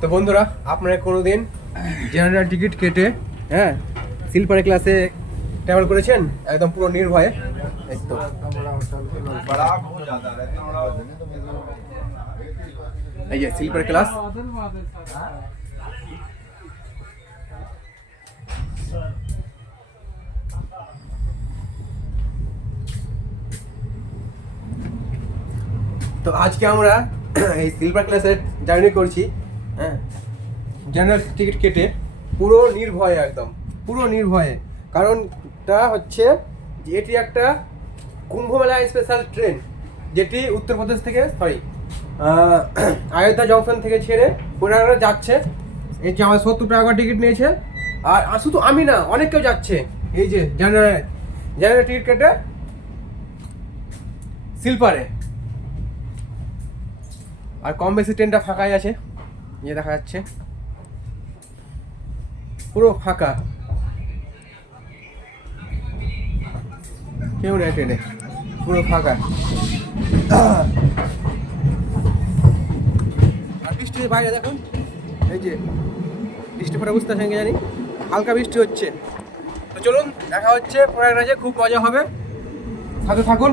তো বন্ধুরা, আপনারা কোনোদিন জেনারেল টিকিট কেটে স্লিপার ক্লাসে ট্রাভেল করেছেন একদম পুরো নির্ভয়ে? এই যে স্লিপার ক্লাস। তো আজকে আমরা এই স্লিপার ক্লাসে জার্নি করছি, জেনারেল টিকিট কেটে পুরো নির্ভয়ে, একদম পুরো নির্ভয়ে। কারণটা হচ্ছে যে এটি একটা কুম্ভমেলা স্পেশাল ট্রেন, যেটি উত্তরপ্রদেশ থেকে অযোধ্যা জংশন থেকে ছেড়ে ওনারা যাচ্ছে। এই যে আমার 70 টাকা টিকিট নিয়েছে, আর শুধু আমি না, অনেক কেউ যাচ্ছে। এই যে জেনারেল টিকিট কেটে স্লিপারে। আর কম বেশি ট্রেনটা ফাঁকাই আছে, ইয়ে দেখা যাচ্ছে পুরো ফাঁকা, কেউ নেই ট্রেনে, পুরো ফাঁকা। আর বৃষ্টি বাইরে দেখুন, এই যে বৃষ্টি পড়া বুঝতে সঙ্গে জানি হালকা বৃষ্টি হচ্ছে। তো চলুন দেখা হচ্ছে প্রয়াগরাজে, খুব মজা হবে, সাথে থাকুন।